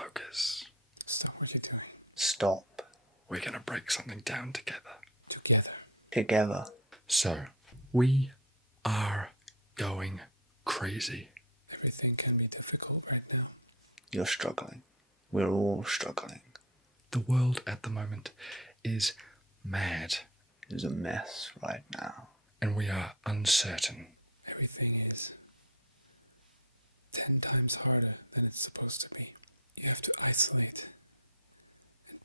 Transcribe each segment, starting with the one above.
Focus. Stop what you're doing. Stop. We're going to break something down together. Together. So, we are going crazy. Everything can be difficult right now. You're struggling. We're all struggling. The world at the moment is mad. It's a mess right now. And we are uncertain. Everything is 10 times harder than it's supposed to be. You have to isolate. And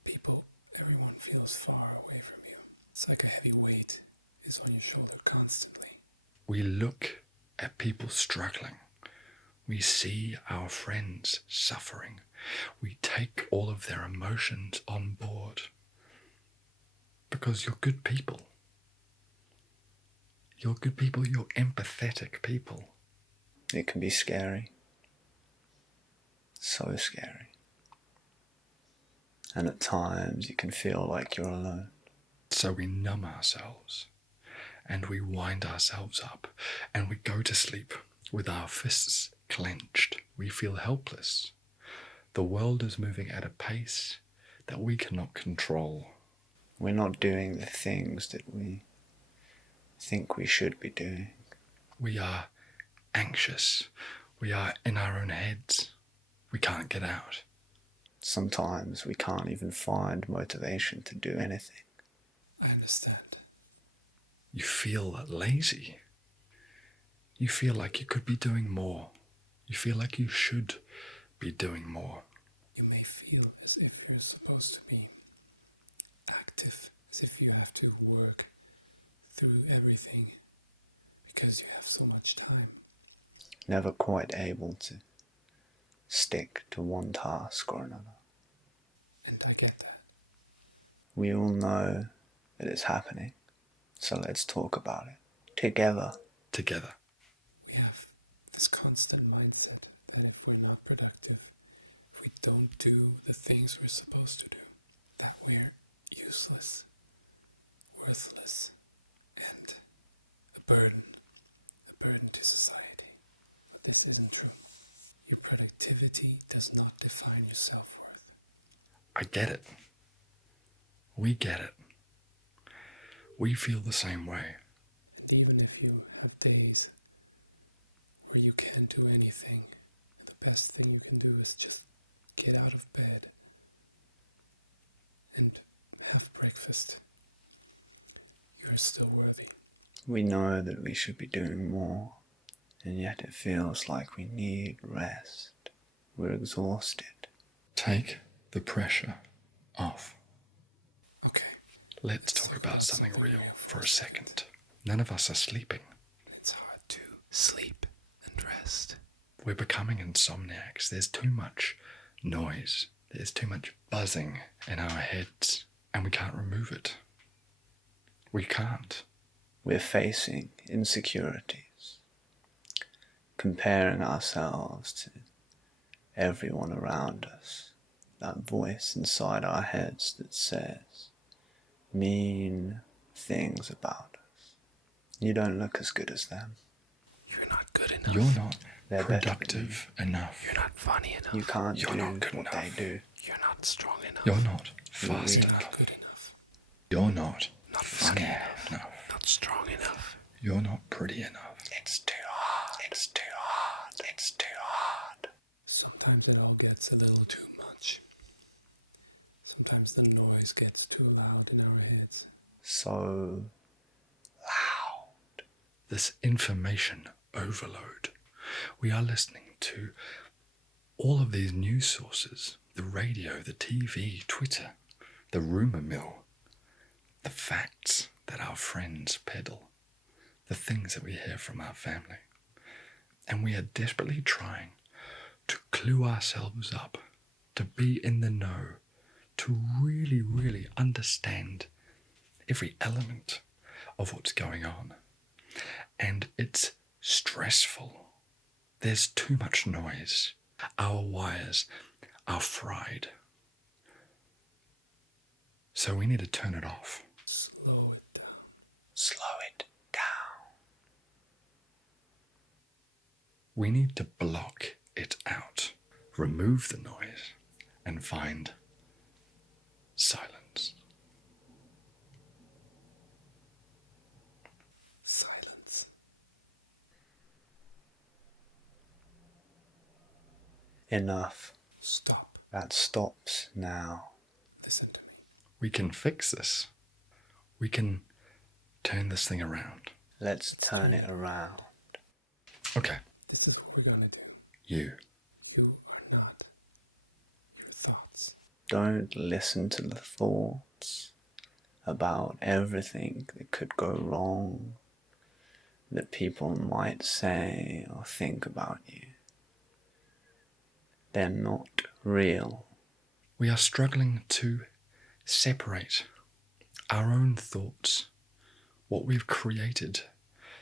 everyone feels far away from you. It's like a heavy weight is on your shoulder constantly. We look at people struggling. We see our friends suffering. We take all of their emotions on board. Because you're good people. You're good people, you're empathetic people. It can be scary. So scary. And at times you can feel like you're alone. So we numb ourselves. And we wind ourselves up. And we go to sleep with our fists clenched. We feel helpless. The world is moving at a pace that we cannot control. We're not doing the things that we think we should be doing. We are anxious. We are in our own heads. We can't get out. Sometimes we can't even find motivation to do anything. I understand. You feel lazy. You feel like you could be doing more. You feel like you should be doing more. You may feel as if you're supposed to be active, as if you have to work through everything because you have so much time. Never quite able to stick to one task or another. And I get that. We all know that it's happening, so let's talk about it. Together. We have this constant mindset that if we're not productive, if we don't do the things we're supposed to do, that we're useless, worthless, and a burden to society. But this isn't true. Your productivity does not define your self-worth. I get it. We get it. We feel the same way. And even if you have days where you can't do anything, and the best thing you can do is just get out of bed and have breakfast, you're still worthy. We know that we should be doing more, and yet it feels like we need rest. We're exhausted. Take the pressure off. Okay, Let's talk about something real for a second. None of us are sleeping. And it's hard to sleep and rest. We're becoming insomniacs. There's too much noise. There's too much buzzing in our heads, and we can't remove it. We can't. We're facing insecurities, comparing ourselves to everyone around us. That voice inside our heads that says mean things about us. You don't look as good as them. You're not good enough. You're not They're productive enough. You're not funny enough. You can't You're do not good what enough. they do. You're not strong enough. You're not fast You're enough. not good enough. You're not Funny scared enough. Not strong enough. You're not pretty enough. It's too hard. It's too hard. It's too hard. Sometimes it all gets a little too much. Sometimes the noise gets too loud in our heads. So loud. This information overload. We are listening to all of these news sources, the radio, the TV, Twitter, the rumor mill, the facts that our friends peddle, the things that we hear from our family. And we are desperately trying to clue ourselves up, to be in the know, to really, really understand every element of what's going on. And it's stressful. There's too much noise. Our wires are fried. So we need to turn it off. Slow it down. Slow it down. We need to block it out. Remove the noise. and find silence. Silence. Enough. Stop. That stops now. Listen to me. We can fix this. We can turn this thing around. Let's turn it around. Okay. This is what we're gonna do. You. You are not your thoughts. Don't listen to the thoughts about everything that could go wrong, that people might say or think about you. They're not real. We are struggling to separate our own thoughts, what we've created,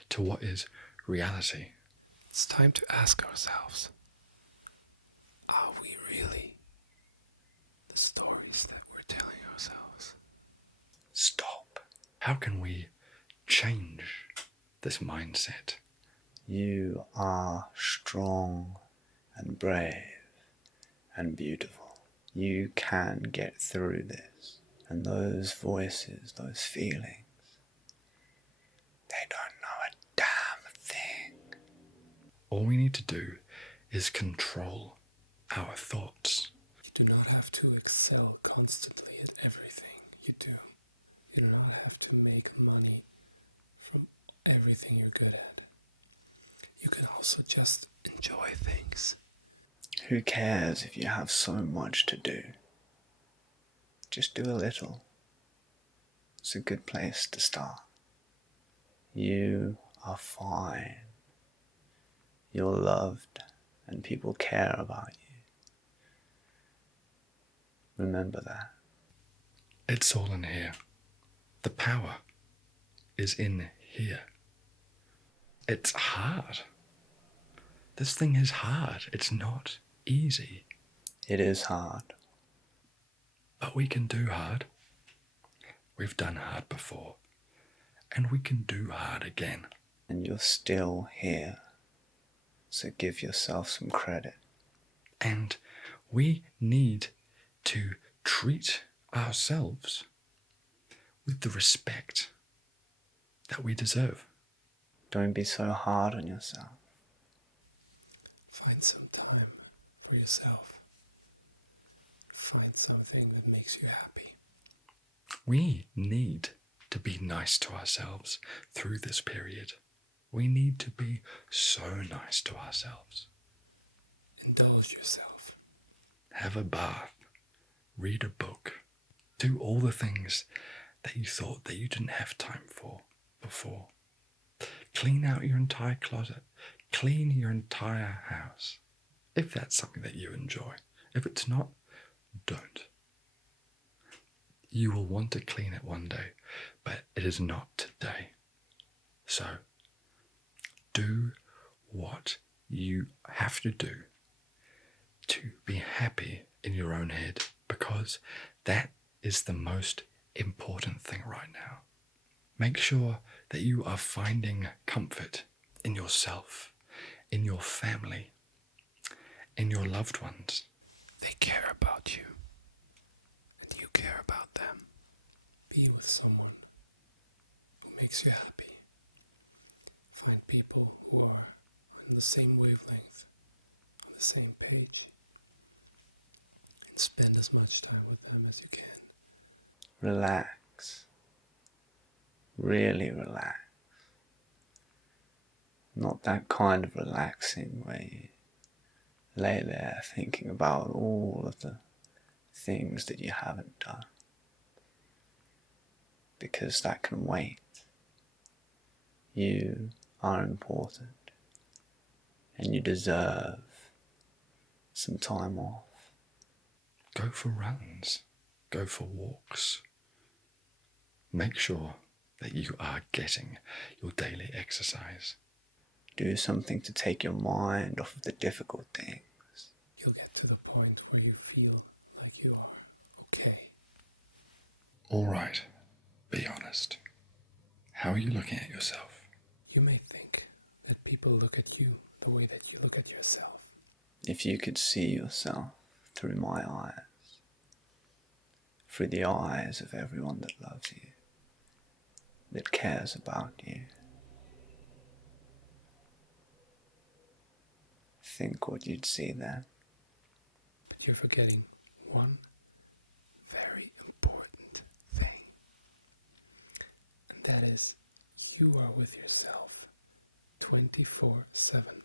to what is reality. It's time to ask ourselves, are we really the stories that we're telling ourselves? Stop. How can we change this mindset? You are strong and brave and beautiful. You can get through this. And those voices, those feelings, they don't know a damn thing. All we need to do is control our thoughts. You do not have to excel constantly at everything you do. You do not have to make money from everything you're good at. You can also just enjoy things. Who cares if you have so much to do? Just do a little. It's a good place to start. You are fine. You're loved and people care about you. Remember that. It's all in here. The power is in here. It's hard. This thing is hard. It's not easy. It is hard. But we can do hard. We've done hard before. And we can do hard again. And you're still here. So give yourself some credit. And we need to treat ourselves with the respect that we deserve. Don't be so hard on yourself. Find some time for yourself. Find something that makes you happy. We need to be nice to ourselves through this period. We need to be so nice to ourselves. Indulge yourself. Have a bath. Read a book. Do all the things that you thought that you didn't have time for before. Clean out your entire closet. Clean your entire house. If that's something that you enjoy. If it's not, don't. You will want to clean it one day, but it is not today. So, do what you have to do to be happy in your own head, because that is the most important thing right now. Make sure that you are finding comfort in yourself, in your family, in your loved ones. They care about you, and you care about them. Be with someone who makes you happy. Find people who are on the same wavelength, on the same page, and spend as much time with them as you can. Relax. Really relax. Not that kind of relaxing where you lay there thinking about all of the things that you haven't done. Because that can wait. You are important. And you deserve some time off. Go for runs. Go for walks. Make sure that you are getting your daily exercise. Do something to take your mind off of the difficult things. You'll get to the point where you feel like you are okay. All right, be honest. How are you looking at yourself? You may think that people look at you the way that you look at yourself. If you could see yourself through my eyes, through the eyes of everyone that loves you, that cares about you. Think what you'd see then. But you're forgetting one very important thing. And that is, you are with yourself 24/7.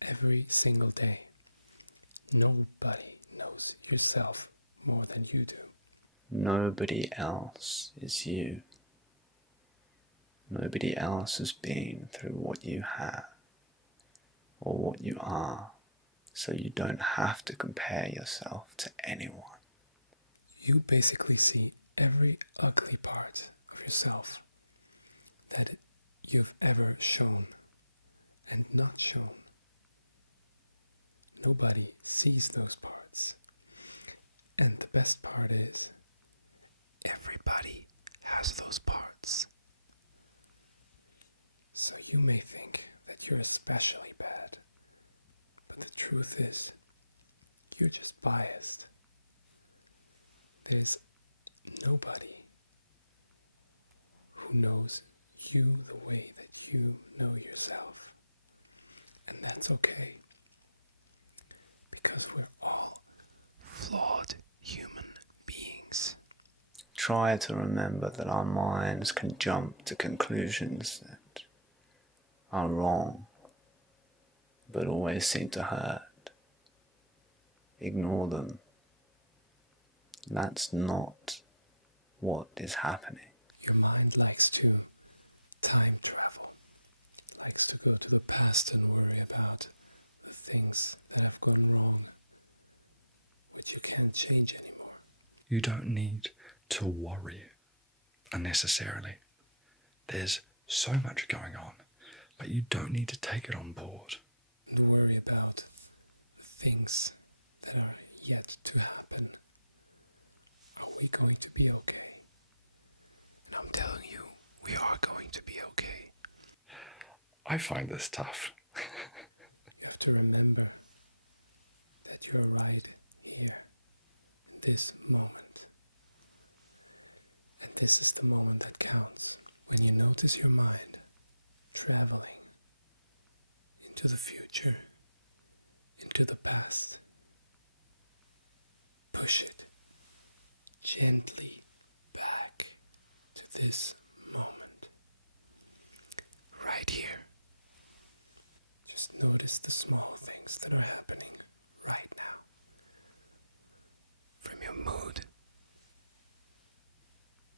Every single day. Nobody knows yourself more than you do. Nobody else is you. Nobody else has been through what you have or what you are, so you don't have to compare yourself to anyone. You basically see every ugly part of yourself that you've ever shown and not shown. Nobody sees those parts. And the best part is, everybody has those parts. So you may think that you're especially bad, but the truth is, you're just biased. There's nobody who knows you the way that you know yourself. And that's okay, because we're all flawed human beings. Try to remember that our minds can jump to conclusions that are wrong, but always seem to hurt. Ignore them. That's not what is happening. Your mind likes to time travel, likes to go to the past and worry about the things that have gone wrong, which you can't change anymore. You don't need to worry unnecessarily. There's so much going on, but you don't need to take it on board. And worry about the things that are yet to happen. Are we going to be okay? And I'm telling you, we are going to be okay. I find this tough. You have to remember that you're right here, in this moment. And this is the moment that counts. When you notice your mind traveling into the future, into the past, push it gently back to this moment, right here. Just notice the small things that are happening right now. From your mood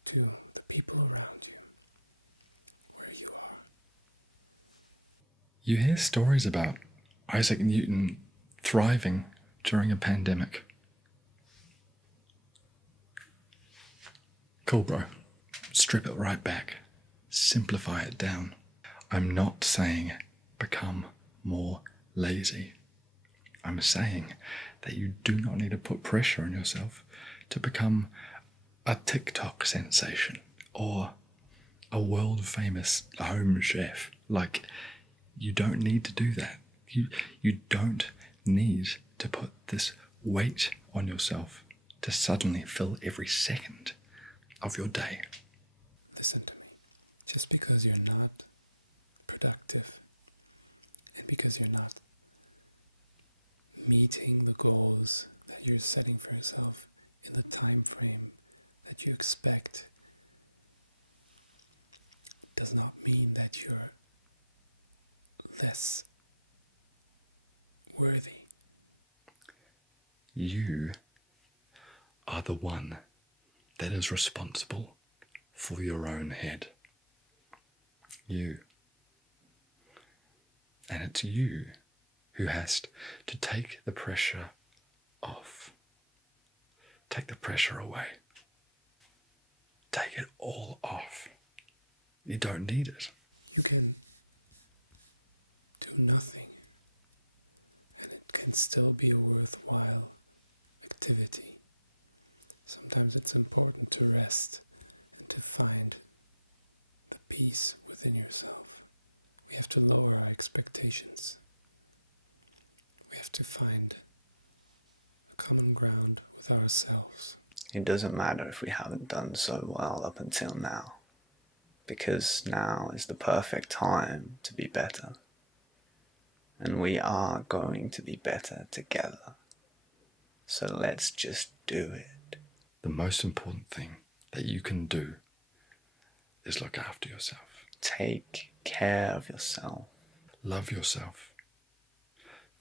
to the people around you, where you are. You hear stories about Isaac Newton thriving during a pandemic. Cool, bro. Strip it right back. Simplify it down. I'm not saying become more lazy. I'm saying that you do not need to put pressure on yourself to become a TikTok sensation or a world-famous home chef. Like, you don't need to do that. You don't need to put this weight on yourself to suddenly fill every second of your day. Listen to me. Just because you're not productive and because you're not meeting the goals that you're setting for yourself in the time frame that you expect does not mean that you're less worthy. You are the one that is responsible for your own head. You. And it's you who has to take the pressure off. Take the pressure away. Take it all off. You don't need it. You can do nothing, and it can still be a worthwhile activity. Sometimes it's important to rest and to find the peace within yourself. We have to lower our expectations. We have to find a common ground with ourselves. It doesn't matter if we haven't done so well up until now, because now is the perfect time to be better. And we are going to be better together. So let's just do it. The most important thing that you can do is look after yourself. Take care of yourself. Love yourself.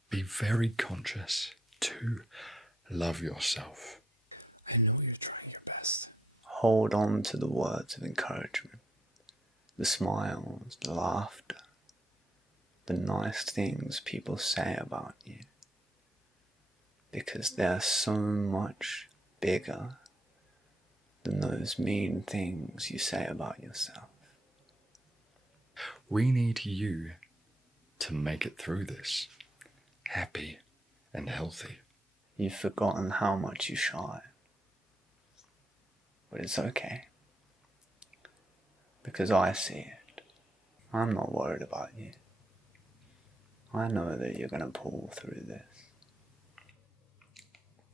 Be very conscious to love yourself. I know you're trying your best. Hold on to the words of encouragement, the smiles, the laughter, the nice things people say about you, because they're so much bigger than those mean things you say about yourself. We need you to make it through this happy and healthy. You've forgotten how much you shine, but it's okay, because I see it. I'm not worried about you. I know that you're going to pull through this.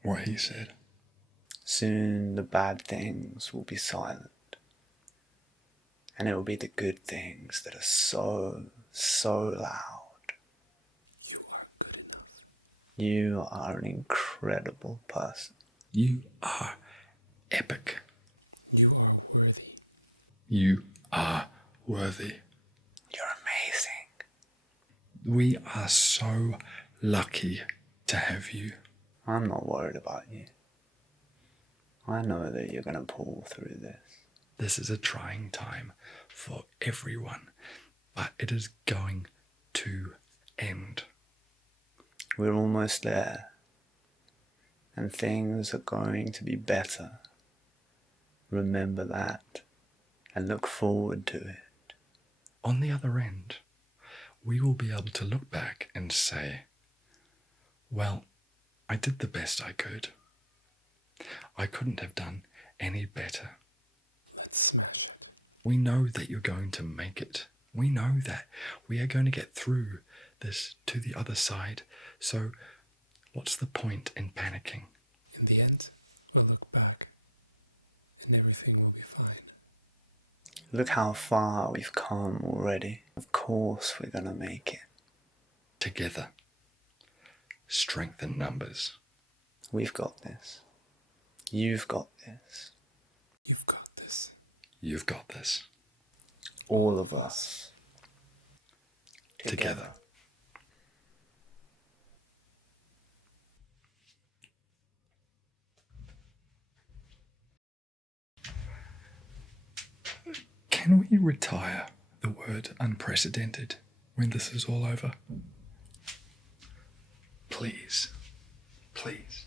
What he said. Soon the bad things will be silent, and it will be the good things that are so, so loud. You are good enough. You are an incredible person. You are epic. You are worthy. You are worthy. You're amazing. We are so lucky to have you. I'm not worried about you. I know that you're going to pull through this. This is a trying time for everyone, but it is going to end. We're almost there, and things are going to be better. Remember that, and look forward to it. On the other end, we will be able to look back and say, well, I did the best I could. I couldn't have done any better. Let's smash it. We know that you're going to make it. We know that we are going to get through this to the other side. So what's the point in panicking? In the end, we'll look back and everything will be fine. Look how far we've come already. Of course we're going to make it. Together. Strength in numbers. We've got this. You've got this. You've got this. You've got this. All of us. Together. Can we retire the word unprecedented when this is all over? Please. Please.